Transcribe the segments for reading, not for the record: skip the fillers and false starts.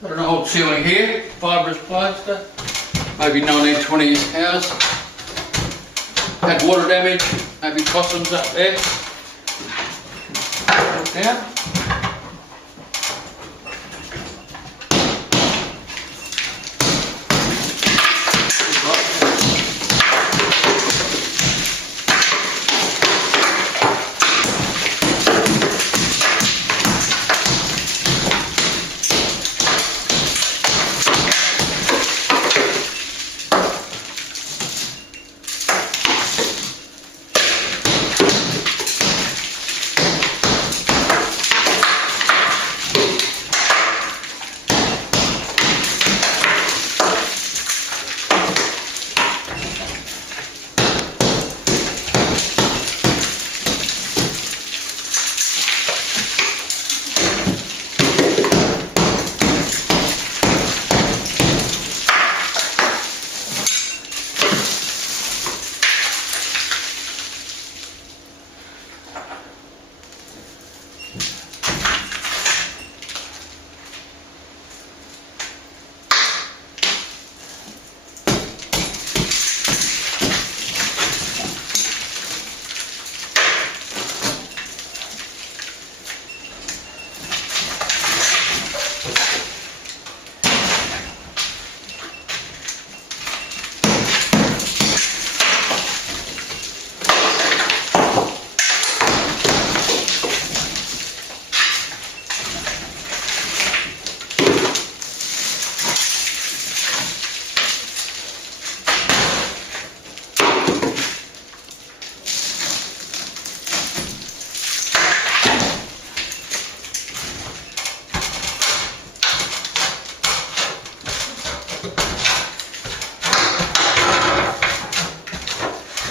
Got an old ceiling here, fibrous plaster, maybe 1920s house. Had water damage, maybe possums up there. Look down.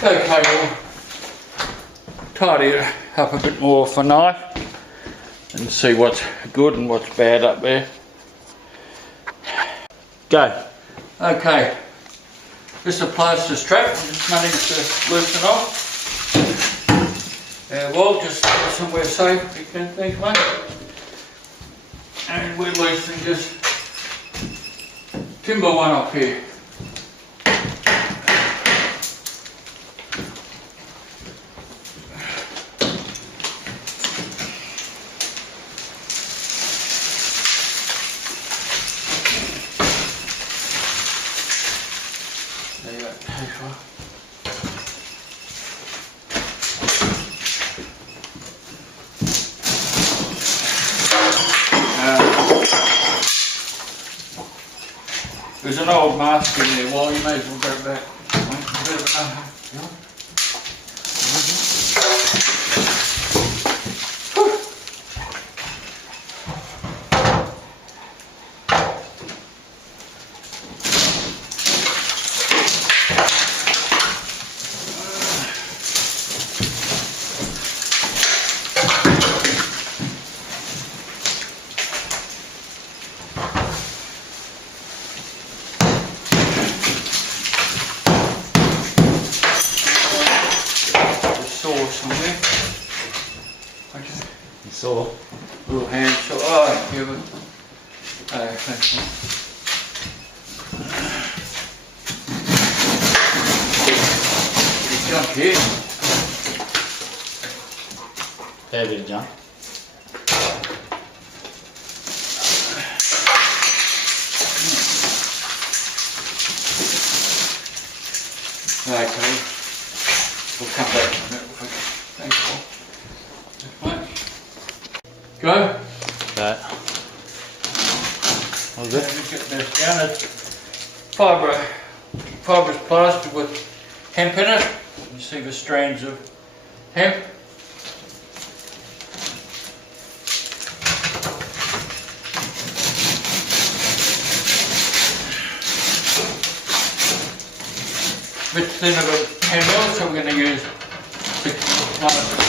Okay, we'll tidy it up a bit more with a knife and see what's good and what's bad up there. Go. Okay, this is a plaster strap. I just managed to loosen off. Well, just somewhere safe if you can think, mate. And we're loosening just timber one off here. There's an old mask in there, well you may as well go back. Saw. Little hand saw. Oh, give it. Oh, thanks. Bit of junk here. Fair bit of junk. Okay. We'll come back to that. Thanks, Paul. Go. That. What is it? Just get this down. It's fibrous plaster with hemp in it. You see the strands of hemp. A bit thinner than 10 mil, so we're going to use 6 numbers.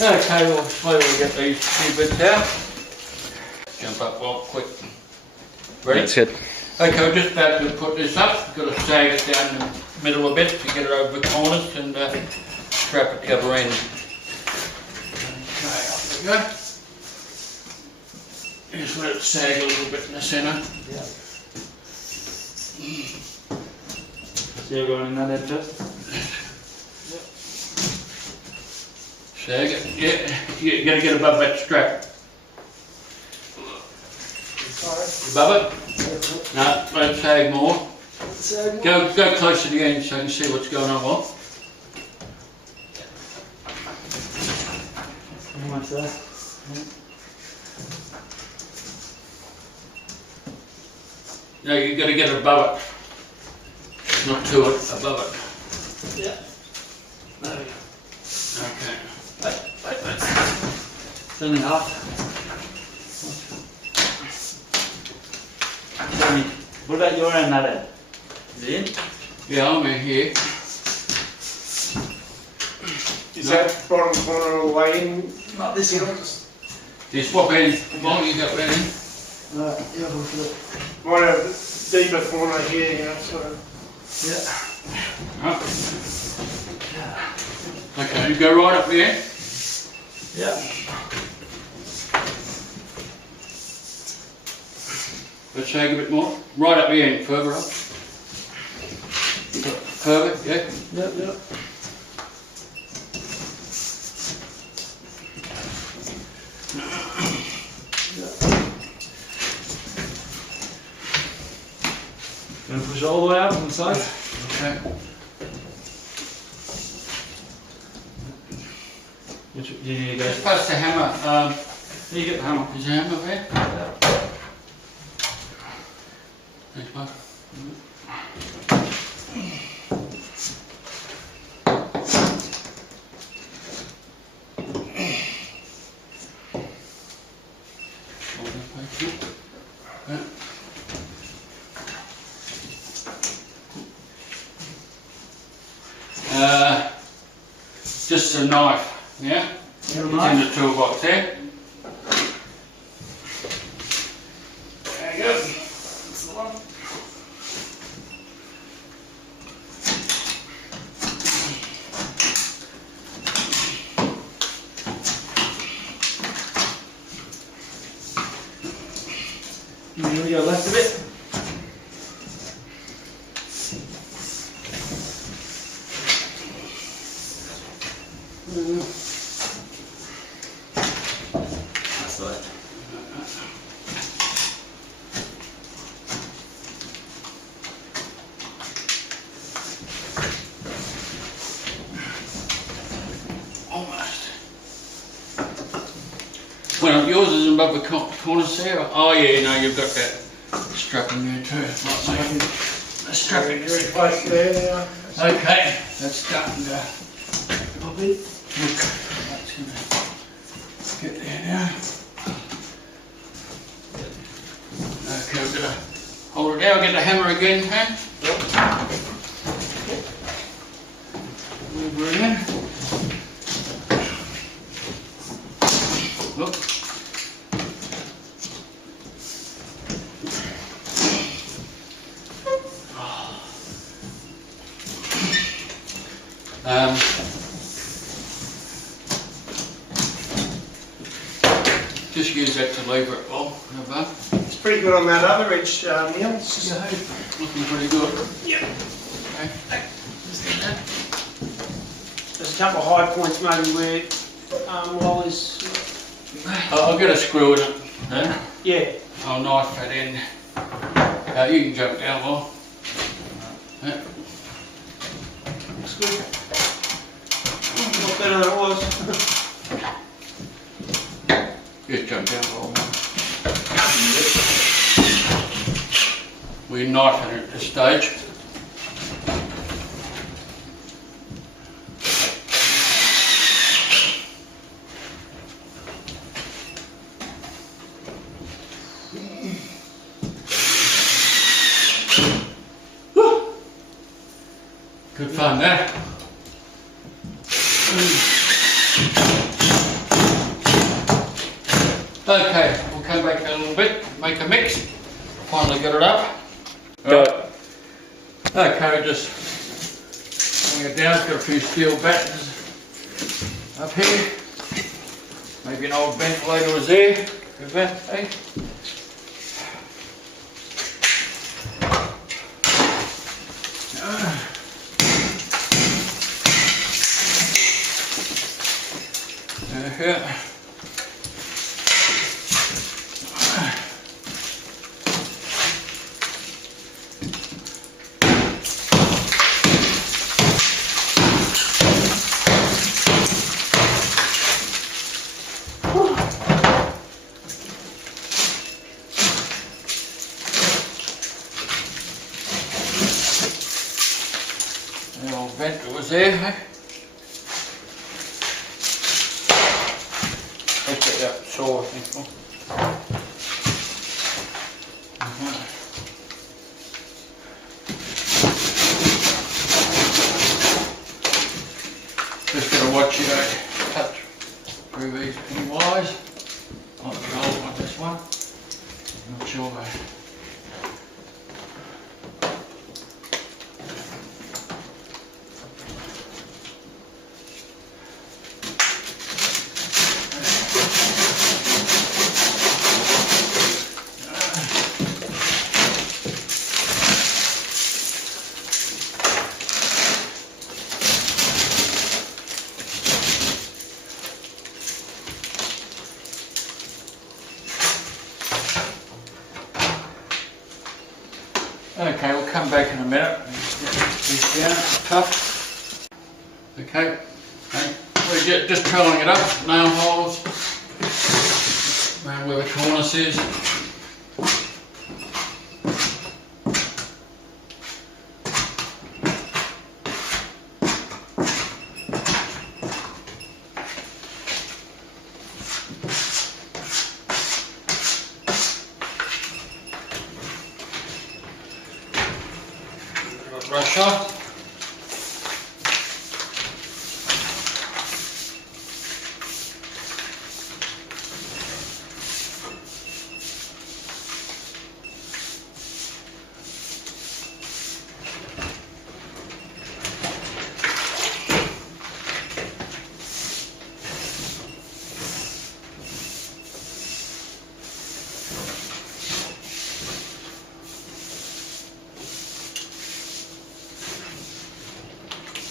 Okay, we'll slowly get these few bits out. Jump up well quick. Ready? That's good. Okay, we're just about to put this up. Got to sag it down the middle a bit to get it over the corners and strap it the other end. Okay, off we go. Just let it sag a little bit in the centre. Yeah. So you're going in that end first? Sag it, yeah. You gotta get above that strap. Above it? No, let it sag more. Go close to the end so you can see what's going on. Well, Almost there. no, you gotta get above it. Not to it, above it. Yeah. There we go. Okay. It's only half. Tony, what about your end, that end? Is it in? Yeah, I'm in here. Is that bottom corner all the way in? Not this one. Do you swap in? Well, you got that in. Right, yeah, we'll do it. Might have a deeper corner here, you know, sort of. Yeah. Right. Okay, you go right up there. Yeah. Let's sag a bit more. Right up the end, further up. Further, yeah. Yep, yep. Gonna push it all the way out on the sides? Okay. Which, you need to go. Just pass the hammer. You get the hammer. Is the hammer there? Yeah. Thanks, mate. Just a knife, yeah? It's in the toolbox there. There you go. That's the one. Here we go, left a bit. That's right. Almost. Well, yours is above the corners there. Oh yeah, no, you've got that strap in there too. Right, mate. Let's strap it. Very close there now. Okay, that's starting to Bobby. look. That's gonna get there now. Okay, we're gonna hold it down. Get the hammer again, huh? Yep. Move it in. Look. Just use that to lever it well above. It's pretty good on that other edge, Neil. It's just, Looking pretty good. yeah. Okay. Just do that. There's a couple of high points maybe where Wally's, I'll get a screw in it. Huh? yeah. I'll knife that in. You can jump down, well. Yeah. Looks good. Not better than it was. Just jump down, well. We're knifing it at this stage. Good fun, that. Okay, we'll come back a little bit, make a mix, finally get it up. Go. Okay, just bring it down, got a few steel battens up here. Maybe an old ventilator was there. Good vent, eh? Yeah. The old vent was there. Eh? Let's get that saw, I think. Just gotta watch you don't cut through these pin wires. I don't want this one. I'm not sure. Okay, we'll come back in a minute. Get this down, it's tough. Okay, we're just drilling it up, nail holes, around where the cornice is. Brush off.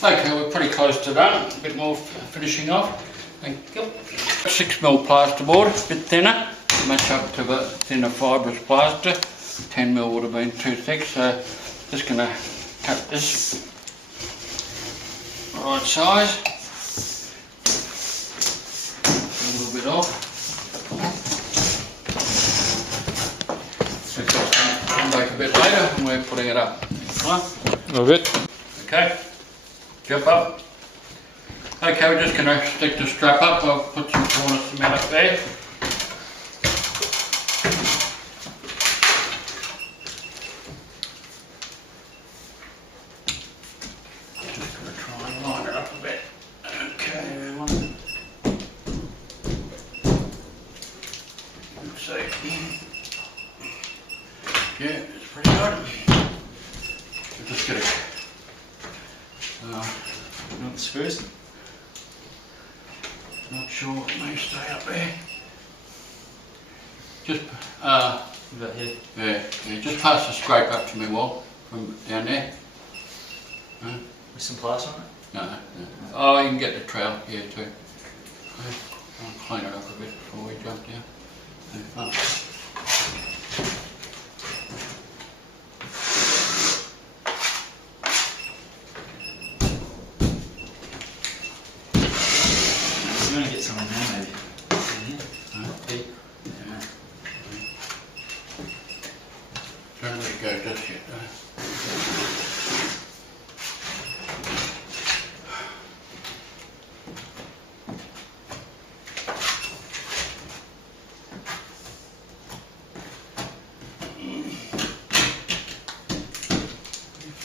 Okay, we're pretty close to done. A bit more finishing off. Thank you. 6mm plasterboard, a bit thinner. Match up to the thinner fibrous plaster. 10mm would have been too thick, so just going to cut this right size. A little bit off. So it's going to come back a bit later and we're putting it up. A little bit. Okay. Jump up. Okay, we're just going to stick the strap up. I'll put some corner cement up there. Just going to try and line it up a bit. Okay. Let's see. Yeah, it's pretty good. We'll just get it. Not screws. Not sure, it may stay up there. Just, About here. yeah, just pass the scrape up to me, Wall, from down there. With some plaster on it? No, no. Oh, you can get the trowel here too. I'll clean it up a bit before we jump down. Oh. I'm going to get some in there maybe. Yeah. Don't let it go just yet though.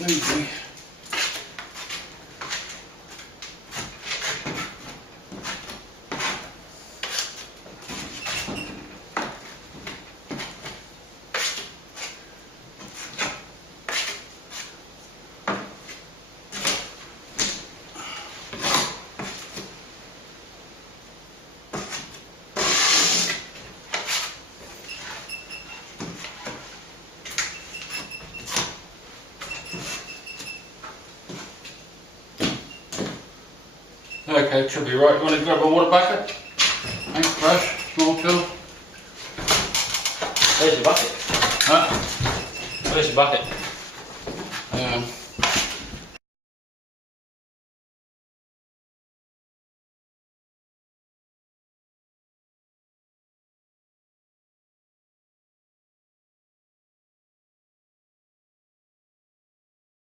Maybe. Okay, it should be right. You want to grab a water bucket? Thanks, brush, small tool. Where's the bucket? Huh? Where's the bucket?